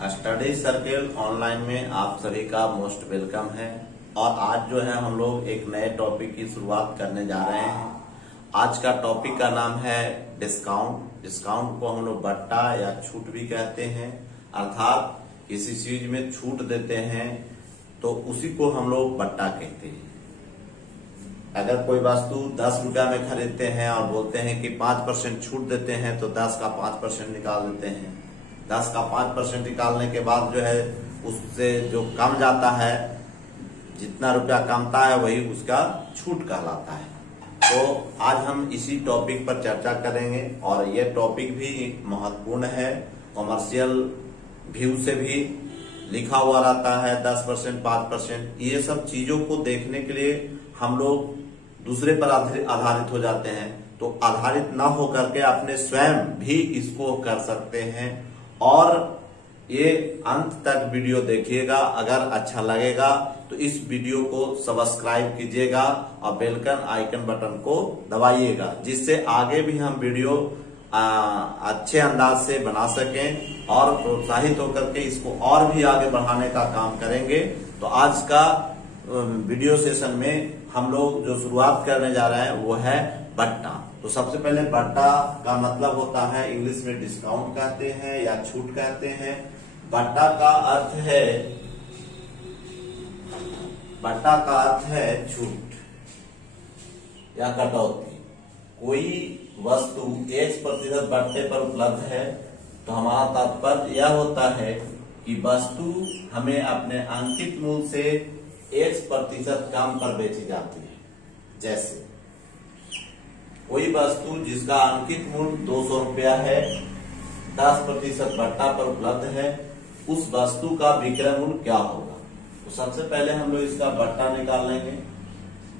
Study circle online में आप सभी का मोस्ट वेलकम है। और आज जो है हम लोग एक नए टॉपिक की शुरुआत करने जा रहे हैं। आज का टॉपिक का नाम है डिस्काउंट। डिस्काउंट को हम लोग बट्टा या छूट भी कहते हैं, अर्थात किसी चीज में छूट देते हैं तो उसी को हम लोग बट्टा कहते हैं। अगर कोई वस्तु 10 रुपया में खरीदते हैं और बोलते हैं कि 5% छूट देते हैं तो 10 का 5% निकाल देते हैं। 10 का 5% निकालने के बाद जो है उससे जो कम जाता है, जितना रुपया कमता है वही उसका छूट कहलाता है। तो आज हम इसी टॉपिक पर चर्चा करेंगे और यह टॉपिक भी महत्वपूर्ण है। कॉमर्शियल व्यू से भी लिखा हुआ रहता है 10%, 5%। ये सब चीजों को देखने के लिए हम लोग दूसरे पर आधारित हो जाते हैं, तो आधारित ना हो करके अपने स्वयं भी इसको कर सकते हैं। और ये अंत तक वीडियो देखिएगा। अगर अच्छा लगेगा तो इस वीडियो को सब्सक्राइब कीजिएगा और बेलकन आइकन बटन को दबाइएगा, जिससे आगे भी हम वीडियो अच्छे अंदाज से बना सकें और प्रोत्साहित होकर के इसको और भी आगे बढ़ाने का काम करेंगे। तो आज का वीडियो सेशन में हम लोग जो शुरुआत करने जा रहे हैं वो है बट्टा। तो सबसे पहले बट्टा का मतलब होता है, इंग्लिश में डिस्काउंट कहते हैं या छूट कहते हैं। बट्टा का अर्थ है छूट या कटौती। कोई वस्तु 1% बट्टे पर उपलब्ध है तो हमारा तात्पर्य यह होता है कि वस्तु हमें अपने अंकित मूल्य से 1% कम पर बेची जाती है। जैसे कोई वस्तु जिसका अंकित मूल्य 200 रुपया है, 10% बट्टा पर उपलब्ध है, उस वस्तु का विक्रय मूल्य क्या होगा? तो सबसे पहले हम लोग इसका बट्टा निकाल लेंगे।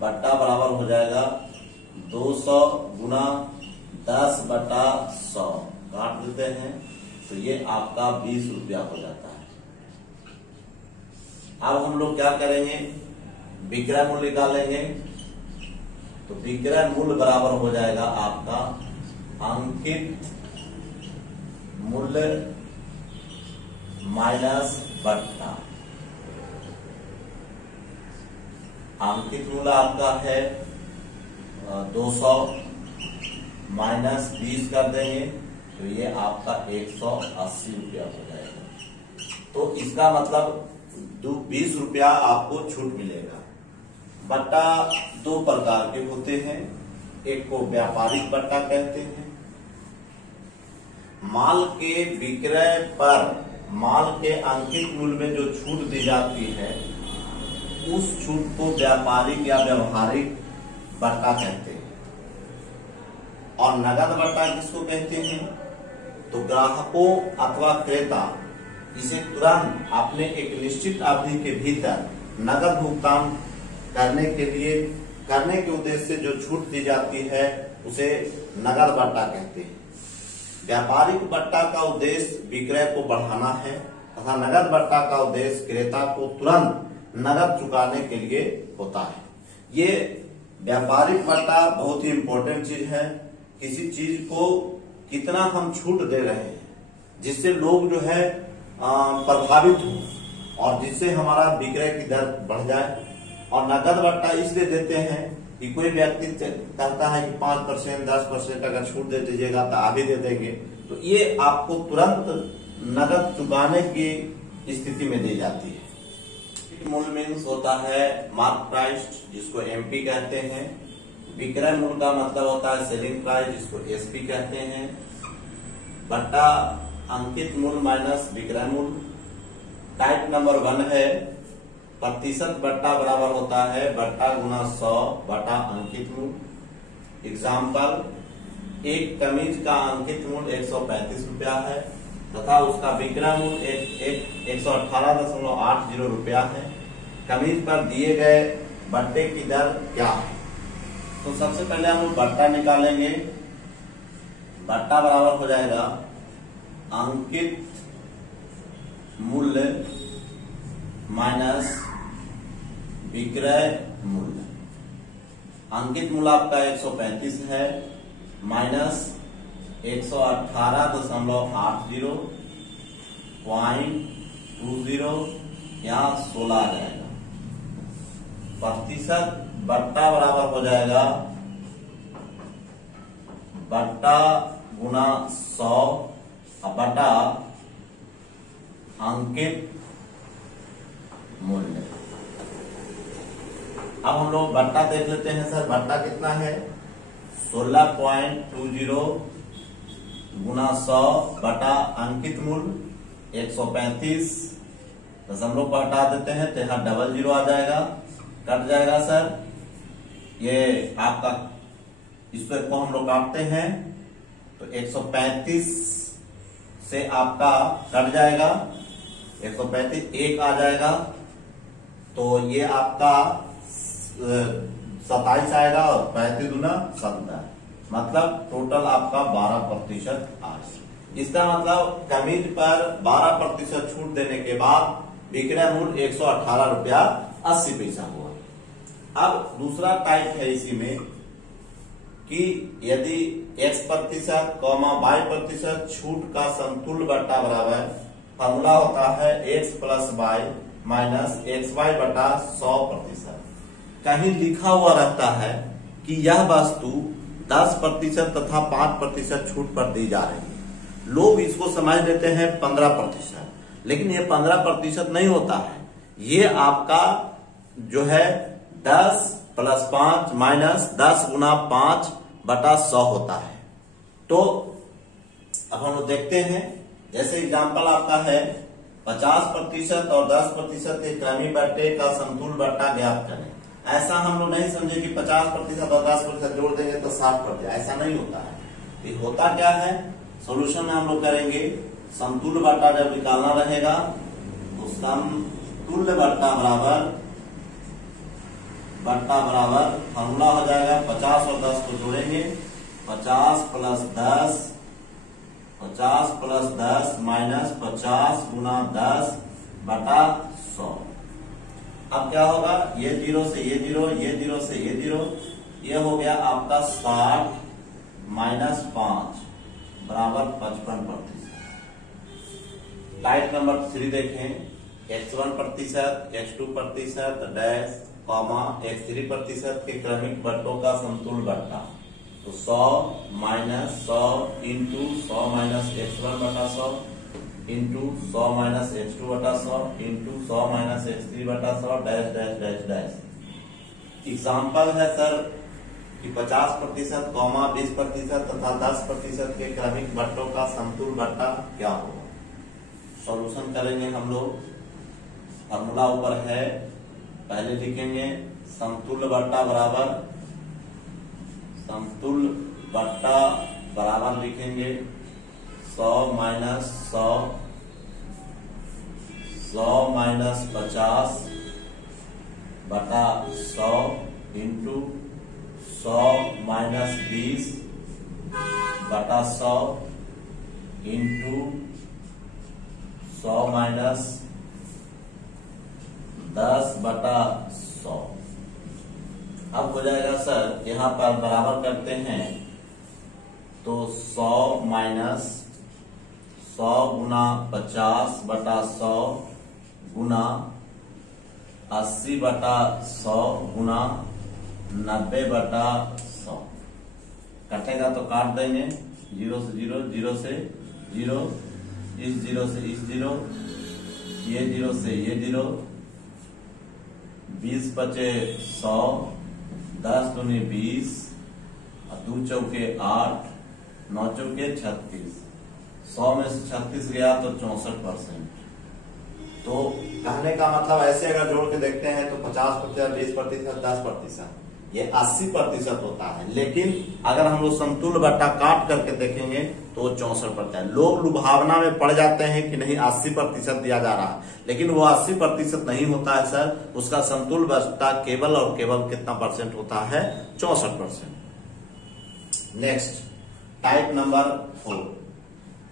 बट्टा बराबर हो जाएगा 200 गुना 10/100, काट देते हैं तो ये आपका 20 रुपया हो जाता है। अब हम लोग क्या करेंगे, विक्रय मूल्य निकालेंगे। तो विक्रय मूल्य बराबर हो जाएगा आपका अंकित मूल्य माइनस बट्टा। अंकित मूल्य आपका है 200 माइनस 20 कर देंगे तो ये आपका 180 रुपया हो जाएगा। तो इसका मतलब 20 रुपया आपको छूट मिलेगा। बट्टा दो प्रकार के होते हैं। एक को व्यापारिक बट्टा कहते हैं। माल के विक्रय पर माल के अंकित मूल्य में जो छूट दी जाती है उस छूट को व्यापारिक या व्यवहारिक बट्टा कहते हैं। और नगद बट्टा किसको कहते हैं? तो ग्राहकों अथवा क्रेता इसे तुरंत अपने एक निश्चित अवधि के भीतर नगद भुगतान करने के उद्देश्य से जो छूट दी जाती है उसे नगद बट्टा कहते हैं। व्यापारिक बट्टा का उद्देश्य विक्रय को बढ़ाना है तथा नगद बट्टा का उद्देश्य क्रेता को तुरंत नगद चुकाने के लिए होता है। ये व्यापारिक बट्टा बहुत ही इंपॉर्टेंट चीज है। किसी चीज को कितना हम छूट दे रहे हैं जिससे लोग जो है प्रभावित हो और जिससे हमारा विक्रय की दर बढ़ जाए। और नगद बट्टा इसलिए देते हैं कि कोई व्यक्ति कहता है कि 5%, 10% अगर छूट दे दीजिएगा तो अभी दे देंगे, तो ये आपको तुरंत नगद चुकाने की स्थिति में दी जाती है। मूल्य मीन्स होता है मार्क प्राइस, जिसको MP कहते हैं। विक्रय मूल्य का मतलब होता है सेलिंग प्राइस, जिसको SP कहते हैं। बट्टा अंकित मूल्य माइनस विक्रय मूल्य। टाइप नंबर 1 है प्रतिशत बट्टा बराबर होता है बट्टा गुना 100 बटा अंकित मूल्य। एग्जाम्पल, एक कमीज का अंकित मूल्य 135 रुपया है तथा उसका विक्रय मूल्य 118.80 रुपया है। कमीज पर दिए गए बट्टे की दर क्या है? तो सबसे पहले हम बट्टा निकालेंगे। बट्टा बराबर हो जाएगा अंकित मूल्य माइनस विक्रय मूल्य। अंकित मूल्य आपका 135 है माइनस 118.80 0.20 यहाँ 16 आ जाएगा। प्रतिशत बट्टा बराबर हो जाएगा बट्टा गुना 100 बटा अंकित मूल्य। अब हम लोग बट्टा देख लेते हैं सर। बट्टा कितना है? 16.20 गुना 100 बटा अंकित मूल्य 135। दशमलव को हटा देते हैं तो यहाँ 00 आ जाएगा, कट जाएगा सर। ये आपका इसको को हम लोग काटते हैं तो 135 से आपका कट जाएगा, 135 1 आ जाएगा तो ये आपका 27 आएगा और 35 दूना 70, मतलब टोटल आपका 12% आएगा। इसका मतलब कमीज पर 12% छूट देने के बाद विक्रय मूल्य 118 रुपया 80 पैसा हुआ। अब दूसरा टाइप है इसी में कि यदि x% कॉमा y% छूट का समतुल्य बट्टा बराबर, फॉर्मूला होता है x plus y minus xy बटा 100%। कहीं लिखा हुआ रहता है कि यह वस्तु 10% तथा 5% छूट पर दी जा रही है। लोग इसको समझ लेते हैं 15%, लेकिन ये 15% नहीं होता है। ये आपका जो है 10 प्लस 5 माइनस 10 गुना 5 बटा 100 होता है। तो अब हम लोग देखते हैं, जैसे एग्जांपल आपका है 50% और 10% के क्रमिक बट्टे का समतुल्य बट्टा ज्ञात करें। ऐसा हम लोग नहीं समझे कि 50% और 10% जोड़ देंगे तो 60%, ऐसा नहीं होता है। ये होता क्या है, सॉल्यूशन में हम लोग करेंगे समतुल्य बट्टा जब निकालना रहेगा तो समतुल्य बट्टा बराबर फॉर्मूला हो जाएगा 50 और 10 को जोड़ेंगे 50 प्लस 10 माइनस 50 गुना 10 बटा 100। अब क्या होगा, ये 0 से ये 0, ये 0 से ये 0, ये हो गया आपका 60 माइनस 5 बराबर 55%। लाइट नंबर 3 देखें, x1% x2% dash comma x3% के क्रमिक बट्टों का समतुल्य बट्टा। तो 100 माइनस 100 इंटू 100 माइनस x1 बटा 100 इंटू 100 माइनस x2 बटा 100 इंटू 100 माइनस x3 बटा 100 dash dash dash dash. Example है सर कि 50% कॉमा 20% तथा 10% के क्रमिक बट्टों का समतुल्य बट्टा क्या होगा। सॉल्यूशन करेंगे हम लोग। फॉर्मूला ऊपर है, पहले लिखेंगे समतुल्य बट्टा बराबर लिखेंगे 100 माइनस 50 बटा 100 इंटू 100 माइनस 20 बटा 100 इंटू 100 माइनस 10 बटा 100। अब हो जाएगा सर, यहाँ पर बराबर करते हैं तो 100 माइनस 100 गुना 50 बटा 100 गुना 80 बटा 100 गुना 90 बटा 100। कटेगा तो काट देंगे, 0 से 0, 0 से 0, इस 0 से इस 0, ये 0 से ये 0, 20 बचे 100, 10 दूनी 20, 2 चौके 8, 9 चौके 36। 100 में से 36 गया तो 64%। तो कहने का मतलब ऐसे अगर जोड़ के देखते हैं तो 50%, 20%, 10%, ये 80% होता है। लेकिन अगर हम लोग समतुल्य बट्टा काट करके देखेंगे तो 64%। लोग लुभावना में पड़ जाते हैं कि नहीं 80% दिया जा रहा है, लेकिन वो 80% नहीं होता है सर। उसका समतुल्य बट्टा केवल और केवल कितना परसेंट होता है, 64%। Next type number 4,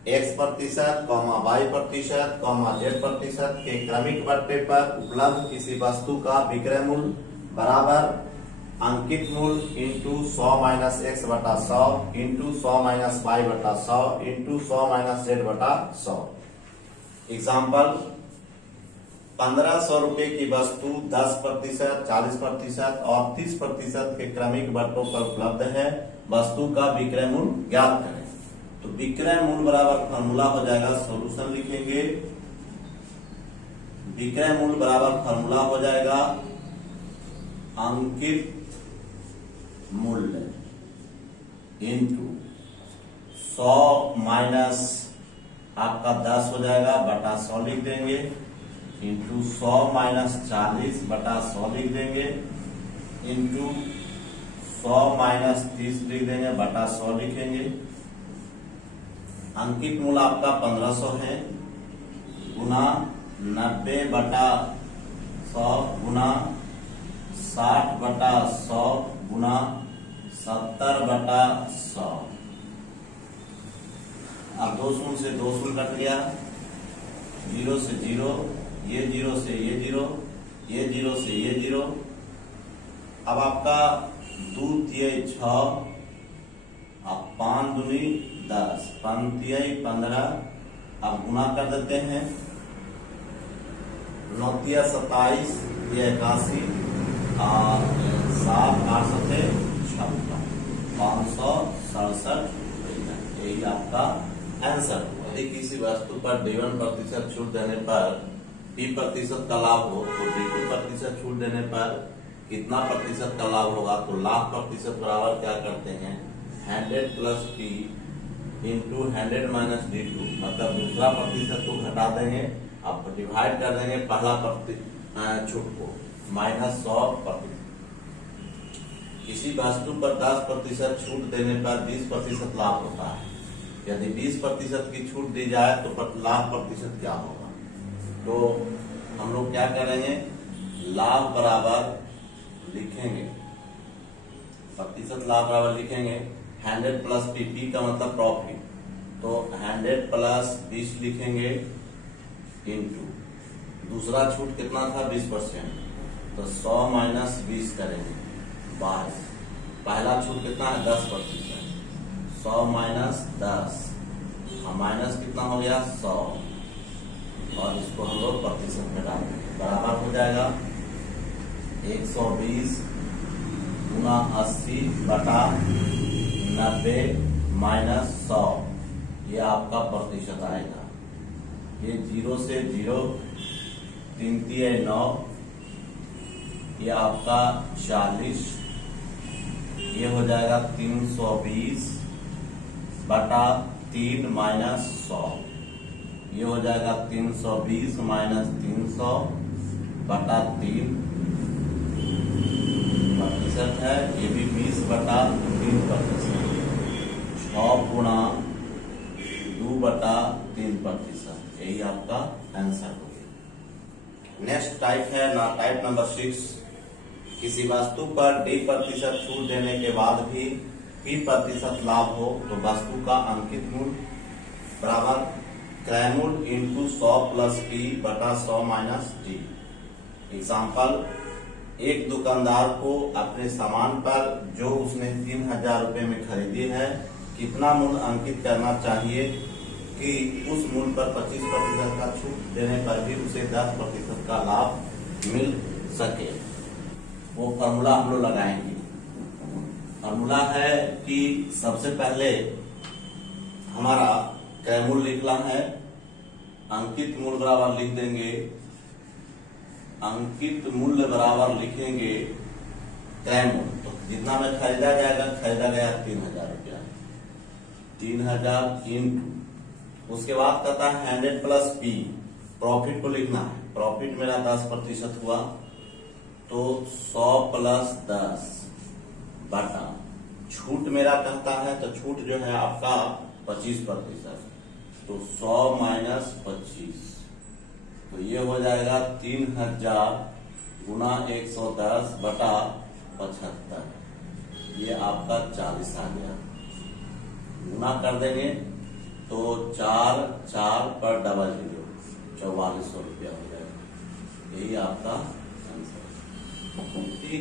x% comma y% comma z% के क्रमिक बट्टे पर उपलब्ध किसी वस्तु का विक्रय मूल्य बराबर अंकित मूल्य इंटू 100 माइनस x बटा 100 इंटू 100 माइनस y बटा 100 इंटू 100 माइनस z बटा 100। एग्जाम्पल, 1500 रुपए की वस्तु 10%, 40% और 30% के क्रमिक बट्टों पर उपलब्ध है। वस्तु का विक्रय मूल्य ज्ञात करें। तो विक्रय मूल्य बराबर फॉर्मूला हो जाएगा, सॉल्यूशन लिखेंगे। विक्रय मूल्य बराबर फॉर्मूला हो जाएगा अंकित मूल्य इंटू 100 माइनस आपका 10 हो जाएगा बटा 100 लिख देंगे, इंटू 100 माइनस 40 बटा 100 लिख देंगे, इंटू 100 माइनस 30 लिख देंगे बटा 100 लिखेंगे। अंकित मूल्य आपका 1500 है, गुना 90 बटा 100 गुना 60 बटा 100 गुना 70 बटा 100। अब 2 शून्य से 2 शून्य कट गया, 0 से 0, ये 0 से ये 0, ये 0 से ये 0। अब आपका 2 तिहाई 6, अब 5 दूनी 10, 5 तिहाई 15। अब गुना कर देते हैं, 9 तिया 27, ये 81 और 7 8 सते 567। यही आपका आंसर हुआ। यदि किसी वस्तु पर D1% छूट देने पर P% का लाभ हो तो D2% छूट देने पर कितना प्रतिशत का लाभ होगा? तो लाभ प्रतिशत बराबर क्या करते हैं, 100 plus P into 100 minus D2, मतलब दूसरा प्रतिशत को घटा देंगे, आप डिवाइड कर देंगे पहला छूट को, माइनस 100%। किसी वस्तु पर 10% छूट देने पर 20% लाभ होता है। यदि 20% की छूट दी जाए तो लाभ प्रतिशत क्या होगा? तो हम लोग क्या करेंगे, लाभ बराबर लिखेंगे, प्रतिशत लाभ बराबर लिखेंगे 100 प्लस P का मतलब प्रॉफिट, तो 100 प्लस 20 लिखेंगे इंटू दूसरा छूट कितना था 20%, तो 100 माइनस 20 करेंगे 22। पहला छूट कितना है 10%, 100 माइनस 10, माइनस कितना हो गया 100, और इसको हम लोग प्रतिशत में डालेंगे, बराबर हो जाएगा 120 गुना 80 बटा 90 माइनस 100, ये आपका प्रतिशत आएगा। ये 0 से 0, 3 तिहाई 9, ये आपका 40, ये हो जाएगा 320 बटा 3 माइनस 100, ये हो जाएगा 320 माइनस 300 बटा 3 प्रतिशत है, ये भी 20 बटा 3%, 6 गुणा 2 बटा 3%, यही आपका आंसर हो गया। नेक्स्ट टाइप है ना, टाइप नंबर 6। किसी वस्तु पर D% छूट देने के बाद भी P% लाभ हो तो वस्तु का अंकित मूल्य बराबर क्रय मूल्य इंटू 100 प्लस P बटा 100 माइनस D। एग्जाम्पल, एक दुकानदार को अपने सामान पर जो उसने 3000 रुपए में खरीदी है, कितना मूल्य अंकित करना चाहिए कि उस मूल्य पर 25% का छूट देने पर भी उसे 10% का लाभ मिल सके। वो फॉर्मूला हम लोग लगाएंगे। फॉर्मूला है कि सबसे पहले हमारा क्रय मूल्य लिखना है, अंकित मूल्य बराबर लिख देंगे, अंकित मूल्य बराबर लिखेंगे क्रय मूल्य, तो जितना में खरीदा जाएगा, खरीदा गया 3000 रुपया, 3000 इंटू, उसके बाद कहता है 100 प्लस P, प्रॉफिट को लिखना है, प्रॉफिट मेरा 10% हुआ, तो 100 प्लस 10 बटा छूट मेरा कहता है, तो छूट जो है आपका 25%, तो 100 माइनस 25, तो ये हो जाएगा 3000 गुना 110 बटा 75, ये आपका 40 आ गया। गुना कर देंगे तो 4 4 पर डबल 0, 4400 रुपया हो जाएगा, यही आपका आंसर।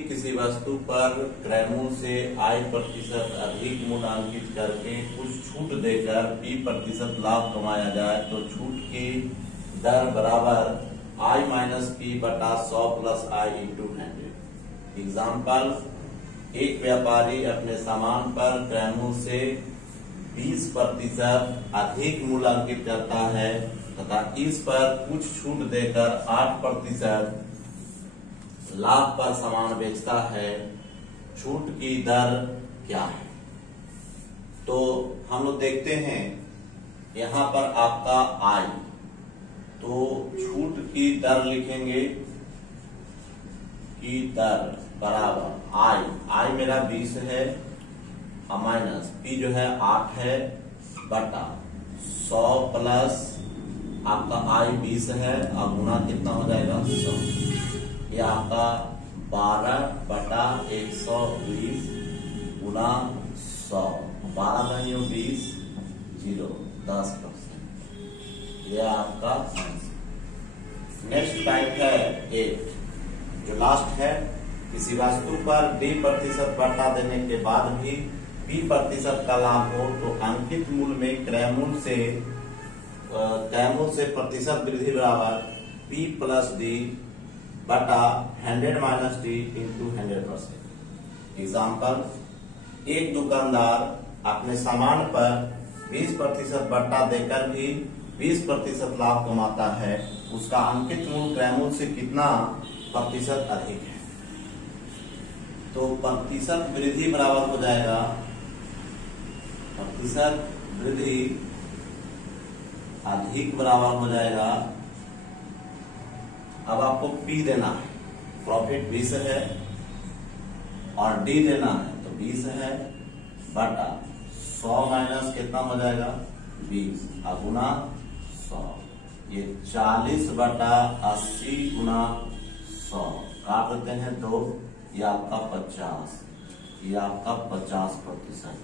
किसी वस्तु पर क्रय मूल्य से I% अधिक मूल्य अंकित करके कुछ छूट देकर P% लाभ कमाया जाए तो छूट की दर बराबर I माइनस पी बटा 100 प्लस I इंटू 100। एग्जाम्पल, एक व्यापारी अपने सामान पर क्रय मूल्य से 20% अधिक मूल्य अंकित करता है तथा इस पर कुछ छूट देकर 8% लाभ पर सामान बेचता है। छूट की दर क्या है? तो हम लोग देखते हैं यहां पर आपका I, तो छूट की दर लिखेंगे की दर बराबर I मेरा 20 है और माइनस P जो है 8 है बटा 100 प्लस आपका I 20 है और गुना कितना हो जाएगा 100। ये आपका 12 बटा 120 गुना 100, 12 नहीं 20, 10%। ये आपका नेक्स्ट टाइप है 8, जो लास्ट है। किसी वस्तु पर D% बटा देने के बाद भी B% का लाभ हो तो अंकित मूल्य में क्रय मूल्य से प्रतिशत वृद्धि बराबर P प्लस D बटा 100 माइनस D इंटू 100%। एग्जाम्पल, एक दुकानदार अपने सामान पर 20% बट्टा देकर भी 20% लाभ कमाता है, उसका अंकित मूल्य क्रय मूल्य से कितना प्रतिशत अधिक है? तो प्रतिशत वृद्धि बराबर हो जाएगा, प्रतिशत वृद्धि अधिक बराबर हो जाएगा। अब आपको P देना है, प्रॉफिट 20 है और D देना है तो 20 है बटा 100 माइनस कितना हो जाएगा 20 गुना 100। ये 40 बटा 80 गुना 100 काट देते हैं तो ये आपका 50, ये आपका 50%।